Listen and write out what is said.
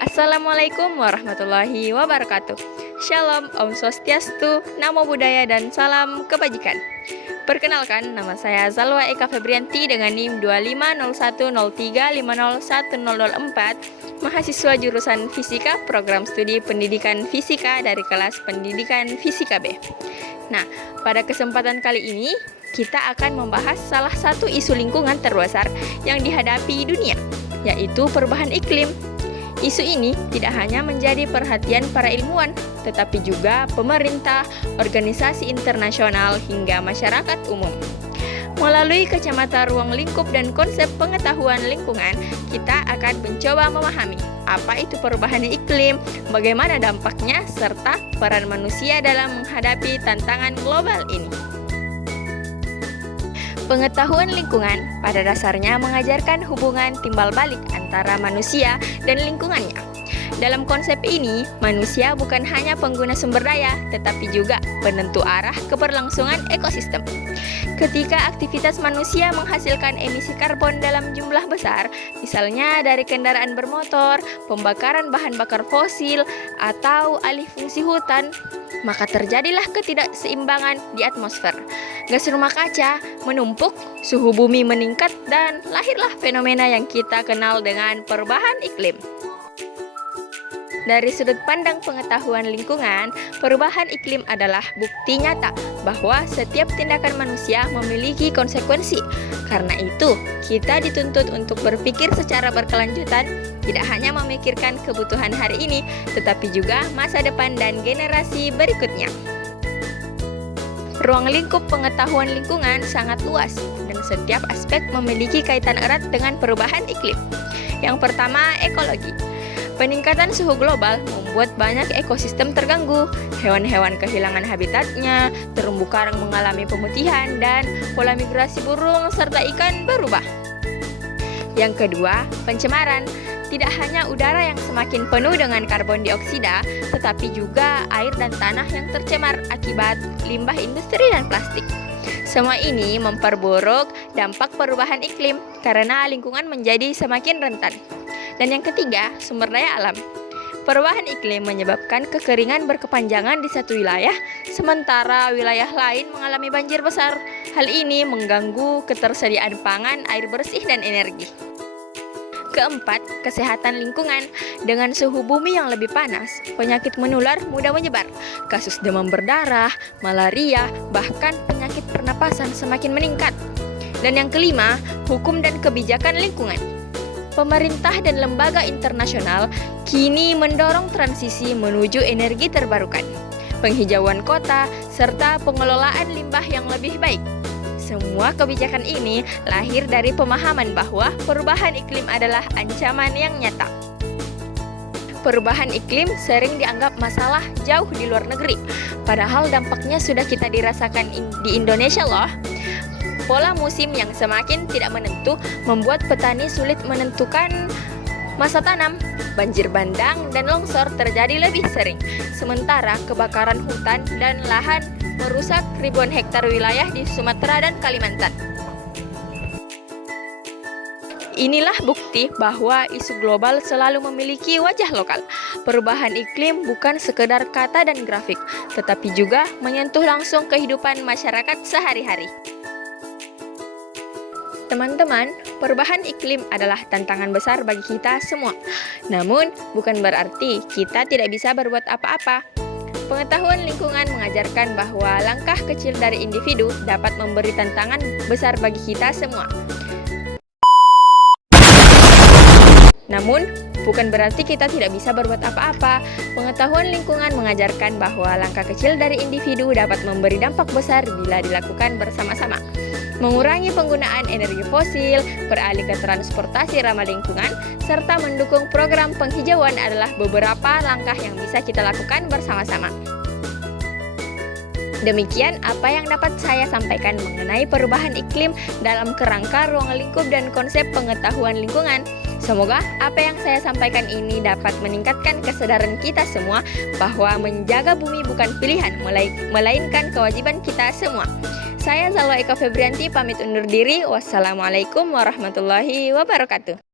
Assalamualaikum warahmatullahi wabarakatuh. Shalom, Om Swastiastu, Namo Buddhaya, dan salam kebajikan. Perkenalkan, nama saya Zalwa Eka Febrianti dengan NIM 250103501004, mahasiswa jurusan Fisika, Program Studi Pendidikan Fisika dari kelas Pendidikan Fisika B. Nah, pada kesempatan kali ini, kita akan membahas salah satu isu lingkungan terbesar yang dihadapi dunia, yaitu perubahan iklim. Isu ini tidak hanya menjadi perhatian para ilmuwan, tetapi juga pemerintah, organisasi internasional, hingga masyarakat umum. Melalui kacamata ruang lingkup dan konsep pengetahuan lingkungan, kita akan mencoba memahami apa itu perubahan iklim, bagaimana dampaknya, serta peran manusia dalam menghadapi tantangan global ini. Pengetahuan lingkungan pada dasarnya mengajarkan hubungan timbal balik antara manusia dan lingkungannya. Dalam konsep ini, manusia bukan hanya pengguna sumber daya, tetapi juga penentu arah keberlangsungan ekosistem. Ketika aktivitas manusia menghasilkan emisi karbon dalam jumlah besar, misalnya dari kendaraan bermotor, pembakaran bahan bakar fosil, atau alih fungsi hutan, maka terjadilah ketidakseimbangan di atmosfer. Gas rumah kaca menumpuk, suhu bumi meningkat, dan lahirlah fenomena yang kita kenal dengan perubahan iklim. Dari sudut pandang pengetahuan lingkungan, perubahan iklim adalah bukti nyata bahwa setiap tindakan manusia memiliki konsekuensi. Karena itu, kita dituntut untuk berpikir secara berkelanjutan, tidak hanya memikirkan kebutuhan hari ini, tetapi juga masa depan dan generasi berikutnya. Ruang lingkup pengetahuan lingkungan sangat luas, dan setiap aspek memiliki kaitan erat dengan perubahan iklim. Yang pertama, ekologi. Peningkatan suhu global membuat banyak ekosistem terganggu, hewan-hewan kehilangan habitatnya, terumbu karang mengalami pemutihan, dan pola migrasi burung serta ikan berubah. Yang kedua, pencemaran. Tidak hanya udara yang semakin penuh dengan karbon dioksida, tetapi juga air dan tanah yang tercemar akibat limbah industri dan plastik. Semua ini memperburuk dampak perubahan iklim karena lingkungan menjadi semakin rentan. Dan yang ketiga, sumber daya alam. Perubahan iklim menyebabkan kekeringan berkepanjangan di satu wilayah, sementara wilayah lain mengalami banjir besar. Hal ini mengganggu ketersediaan pangan, air bersih, dan energi. Keempat, kesehatan lingkungan. Dengan suhu bumi yang lebih panas, penyakit menular mudah menyebar. Kasus demam berdarah, malaria, bahkan penyakit pernapasan semakin meningkat. Dan yang kelima, hukum dan kebijakan lingkungan. Pemerintah dan lembaga internasional kini mendorong transisi menuju energi terbarukan, penghijauan kota, serta pengelolaan limbah yang lebih baik. Semua kebijakan ini lahir dari pemahaman bahwa perubahan iklim adalah ancaman yang nyata. Perubahan iklim sering dianggap masalah jauh di luar negeri, padahal dampaknya sudah kita dirasakan di Indonesia loh. Pola musim yang semakin tidak menentu membuat petani sulit menentukan masa tanam. Banjir bandang dan longsor terjadi lebih sering, sementara kebakaran hutan dan lahan merusak ribuan hektar wilayah di Sumatera dan Kalimantan. Inilah bukti bahwa isu global selalu memiliki wajah lokal. Perubahan iklim bukan sekedar kata dan grafik, tetapi juga menyentuh langsung kehidupan masyarakat sehari-hari. Teman-teman, perubahan iklim adalah tantangan besar bagi kita semua. Namun, bukan berarti kita tidak bisa berbuat apa-apa. Pengetahuan lingkungan mengajarkan bahwa langkah kecil dari individu dapat memberi tantangan besar bagi kita semua. Namun, bukan berarti kita tidak bisa berbuat apa-apa. Pengetahuan lingkungan mengajarkan bahwa langkah kecil dari individu dapat memberi dampak besar bila dilakukan bersama-sama. Mengurangi penggunaan energi fosil, beralih ke transportasi ramah lingkungan, serta mendukung program penghijauan adalah beberapa langkah yang bisa kita lakukan bersama-sama. Demikian apa yang dapat saya sampaikan mengenai perubahan iklim dalam kerangka ruang lingkup dan konsep pengetahuan lingkungan. Semoga apa yang saya sampaikan ini dapat meningkatkan kesadaran kita semua bahwa menjaga bumi bukan pilihan, melainkan kewajiban kita semua. Saya Zalwa Eka Febrianti pamit undur diri. Wassalamualaikum warahmatullahi wabarakatuh.